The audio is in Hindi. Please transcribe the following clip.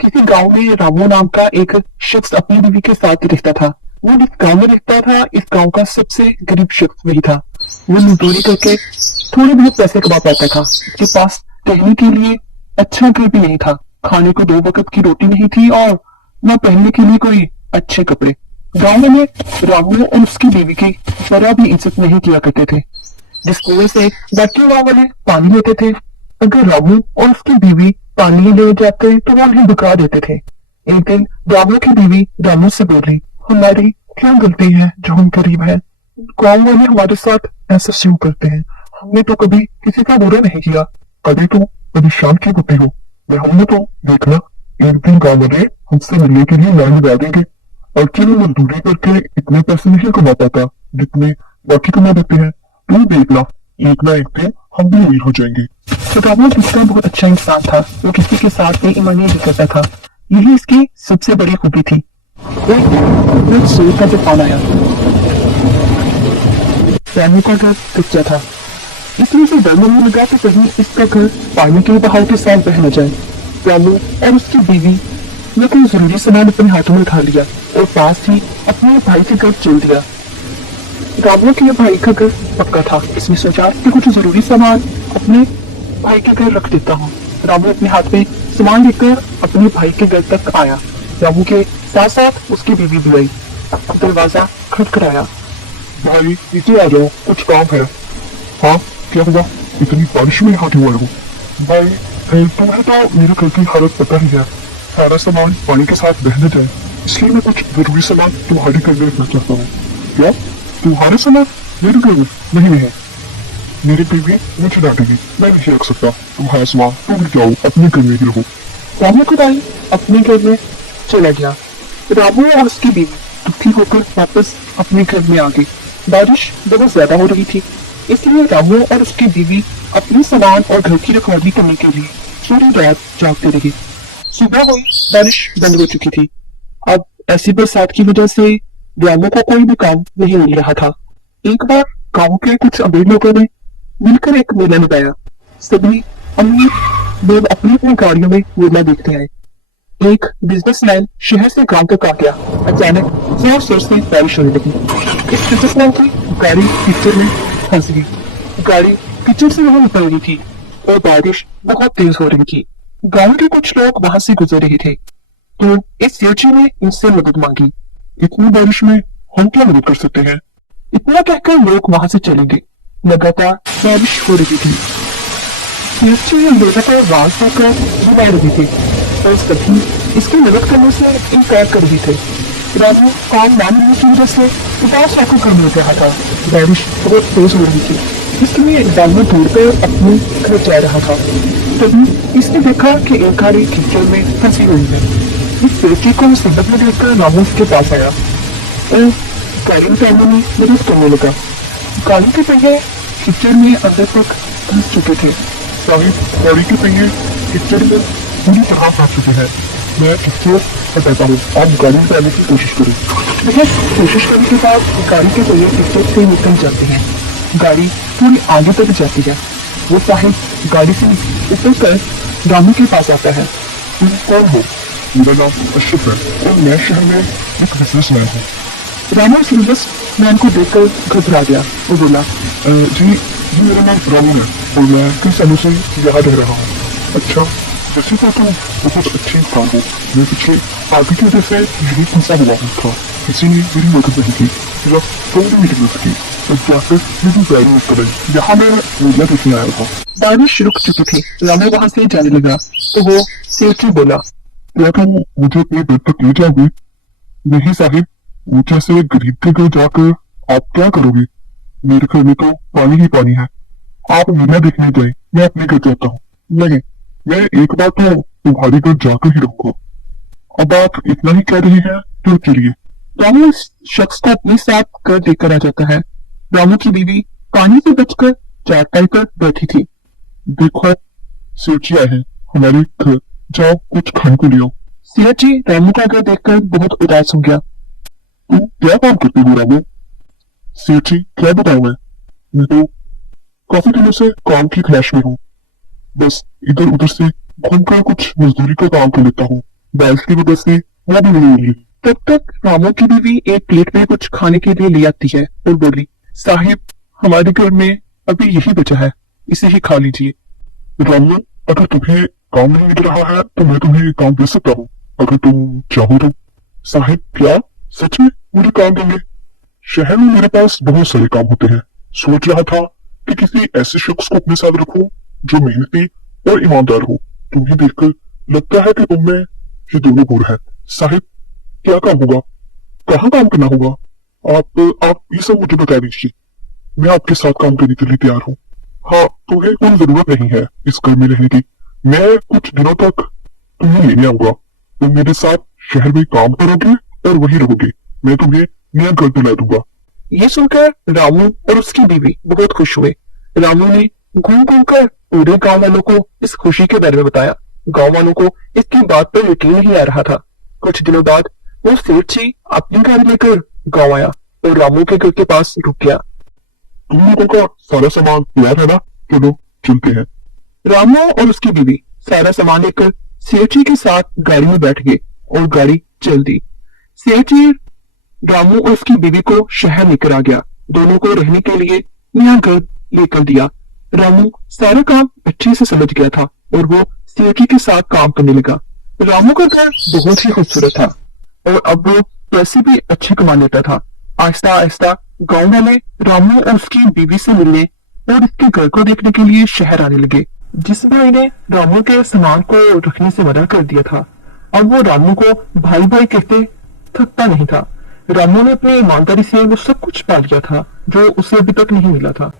किसी गांव में रामू नाम का एक शख्स अपनी बीवी के साथ रहता था। वो जिस गांव में रहता था, इस गांव का सबसे गरीब शख्स वही था। वो मजदूरी करके थोड़े बहुत पैसे कमा पाता था। उसके पास रहने के लिए अच्छा घर भी नहीं था। खाने को 2 वक्त की रोटी नहीं थी और न पहनने के लिए कोई अच्छे कपड़े। गांव में रामू और उसकी बीवी की जरा भी इज्जत नहीं किया करते थे। जिस कुएं से बाकी गांव वाले पानी लेते थे, अगर रामू और उसकी बीवी पानी ले जाते तो वो उन्हें भुका देते थे। एक दिन रामू की बीवी रामू से बोली, हमारी क्या गलती है जो हम गरीब हैं? गांव वाले हमारे साथ ऐसा क्यों करते हैं? हमने तो कभी किसी का बुरा नहीं किया। कभी तो परेशान क्यों होते हो? मैं हमने तो देखना, एक दिन गांव वाले हमसे मिलने के लिए लाइन लगा देंगे। अकेले मजदूरी करके इतने पैसे नहीं कमा पाता जितने बाकी कमा देते हैं। तू देखना, एक ना एक दिन हम भी अमीर हो जाएंगे। तो रामू दूसरा बहुत अच्छा इंसान था। वो किसी के साथ बेईमानी नहीं करता था। यही इसकी सबसे बड़ी खूबी थी। एक सूर्य का तूफान आया। रामू का घर कच्चा था, इसलिए उसे डर लगने लगा कि कहीं इसका घर पानी के बहाव के साथ बह न जाए। रामू और उसकी बीवी ने कोई जरूरी सामान अपने हाथों में उठा लिया और पास ही अपने भाई के घर चल दिया। रामू के भाई का घर पक्का था, इसने सोचा कि कुछ जरूरी सामान अपने भाई के घर रख देता हूँ। रामू अपने हाथ में सामान लेकर अपने भाई के घर तक आया। रामू के साथ साथ उसकी बीवी भी आई। दरवाजा खटखटाया। भाई नीचे आ जाओ, कुछ काम है। हाँ क्या हुआ? इतनी बारिश में यहाँ क्यों आए हो? भाई तुम्हें तो मेरे घर की हालत पता ही है। सारा सामान पानी के साथ बह न जाए, इसलिए मैं कुछ जरूरी सामान तुम्हारे घर में रखना चाहता हूँ। क्या तुम्हारे सामान मेरे घर में? नहीं है, मेरी बीवी मुझे डांटेगी, मैं नहीं रख सकता तुम्हारा सामान। तुम भी जाओ, अपने घर में ही रहो। रामू का भाई अपने घर में चला गया। रामू और उसकी बीवी दुखी होकर वापस अपने घर में आ गई। बारिश बहुत ज्यादा हो रही थी, इसलिए रामू और उसकी बीवी अपने सामान और घर की रखवाली करने के लिए पूरी रात जागते रहे। सुबह हुई, बारिश बंद हो चुकी थी। अब ऐसी बरसात की वजह से रामू को कोई भी काम नहीं मिल रहा था। एक बार गांव के कुछ अमीर लोगों ने मिलकर एक मेला लगाया। सभी अमीर लोग अपनी अपनी गाड़ियों में मेला देखते आए। एक बिजनेसमैन शहर से गांव तक आ गया। अचानक जोर शोर से बारिश होने लगी। इस बिजनेसमैन की गाड़ी कीचड़ में फंस गई। गाड़ी कीचड़ से वहां निकल रही थी और बारिश बहुत तेज हो रही थी। गांव के कुछ लोग वहां से गुजर रहे थे, तो इस सेठी ने इनसे मदद मांगी। इतनी बारिश में हम क्या मदद कर सकते हैं? इतना कहकर लोग वहां से चले गए। लगातार बारिश हो रही थी। सेठी लोगों को आवाज देकर बुला रहे थे और सभी इसकी मदद करने से इनकार कर रहे थे। रामू काम ना मिलने की वजह से उदास होकर घर में रहा था। बारिश बहुत तेज हो रही थी, इसलिए रामू दूर पर अपने घर जा रहा था। तभी इसने देखा कि एक गाड़ी कीचड़ में फंसी हुई है। इस लड़की को सड़क में देखकर रामू उसके पास आया और गाड़ी में रामू ने मदद करने लगा। गाड़ी के पहिए कीचड़ में अंदर तक फंस चुके थे। साहिब, गाड़ी के पहिए कीचड़ में पूरी तरह फंस चुके हैं। मैं कीचड़ हटाता हूँ, आप गाड़ी में आने की कोशिश करें। लेकिन कोशिश करने के बाद गाड़ी के पहिए कीचड़ से निकल जाते हैं। गाड़ी पूरी आगे तक जाती है। वो साहिब गाड़ी से उतर कर रामू के पास आता है। तुम कौन हो? मेरा नाम अशरफ है और मैं शहर में एक बिजनेसमैन हूँ। रामू उस बिजनेसमैन को देखकर घबरा गया। वो बोला, जी मेरा नाम रामू है और मैं कई सालों से यहाँ रह रहा हूँ। अच्छा, वैसे तो तुम बहुत अच्छे इंसान हो। मैं पिछले आगे की वजह से यही फंसा हुआ था, इसीलिए मेरी मदद नहीं की। मेरा फोन भी नहीं मिल सकी, तब जाकर मेरी गाड़ी निकल गई। यहाँ मैं मेला देखने आया था। बारिश रुक चुकी थी। रामू वहां से जाने लगा तो वो सेठ से बोला, क्या तुम मुझे अपने घर तक ले जाओगे? नहीं साहिब, ऊंचा से गरीब के घर जाकर आप क्या करोगे? मेरे घर में तो पानी ही पानी है। आप मेला देखने गए, मैं अपने घर जाता हूँ। नहीं, मैं एक बार तो तुम्हारे घर जाकर ही रहूंगा। अब आप इतना ही कह रहे हैं तो चलिए। रामू इस शख्स को अपने साथ घर लेकर आ जाता है। रामू की बीवी पानी से बचकर चारपाई पर बैठी थी। देखो, सेठ जी आए हैं हमारे घर, जाओ कुछ खाने को ले आओ। सेठ जी रामू का घर देखकर बहुत उदास हो गया। तुम क्या काम करते हो रामू? सेठ जी क्या बताऊं मैं तो काफी दिनों से काम की खलाश में हूँ। बस इधर उधर से घूमकर कुछ मजदूरी का काम कर लेता हूँ। बारिश की वजह से वो भी नहीं हो रही। तब तक रामू की बीवी एक प्लेट में कुछ खाने के लिए ले आती है और बोली, साहिब हमारे घर में अभी यही बचा है, इसे ही खा लीजिए। रामू, अगर तुम्हें काम नहीं मिल रहा है तो मैं तुम्हें काम दे सकता हूँ, अगर तुम चाहो तो। साहिब, क्या सच में मुझे काम देंगे? शहर में मेरे पास बहुत सारे काम होते हैं। सोच रहा था कि किसी ऐसे शख्स को अपने साथ रखूं जो मेहनती और ईमानदार हो। तुम्हें देखकर लगता है कि तुम में ये दोनों गुण है। साहिब, क्या काम होगा? कहाँ काम करना होगा? आप ये सब मुझे बता दीजिए, मैं आपके साथ काम करने के लिए तैयार हूँ। हाँ, तुम्हें कोई जरूरत नहीं है इस घर में रहने की। मैं कुछ दिनों तक तुम्हें लेने आऊंगा। तुम मेरे साथ शहर में काम करोगे और वहीं रहोगे। मैं तुम्हें नया घर दिला दूंगा। ये सुनकर रामू और उसकी बीवी बहुत खुश हुए। रामू ने घूम घूम कर पूरे गांव वालों को इस खुशी के बारे में बताया। गांव वालों को इसकी बात पर यकीन नहीं आ रहा था। कुछ दिनों बाद वो सेठ जी अपनी गाड़ी लेकर गांव आया और रामू के घर के पास रुक गया। तुम लोगों का सारा सामान तैयार है ना? चलो चलते हैं। रामू और उसकी बीवी सारा सामान लेकर सेठ जी के साथ गाड़ी में बैठ गए और गाड़ी चल दी। सेठ जी रामू और उसकी बीवी को शहर लेकर आ गया। दोनों को रहने के लिए नया घर लेकर दिया। रामू सारा काम अच्छे से समझ गया था और वो सेठ जी के साथ काम करने लगा। रामू का घर बहुत ही खूबसूरत था और अब वो पैसे भी अच्छे कमा लेता था। आहिस्ता आहिस्ता गांव वाले रामू और उसकी बीवी से मिलने और इसके घर को देखने के लिए शहर आने लगे। जिस भाई ने रामू के सामान को रखने से मना कर दिया था, अब वो रामू को भाई भाई कहते थकता नहीं था। रामू ने अपनी ईमानदारी से वो सब कुछ पा लिया था जो उसे अभी तक नहीं मिला था।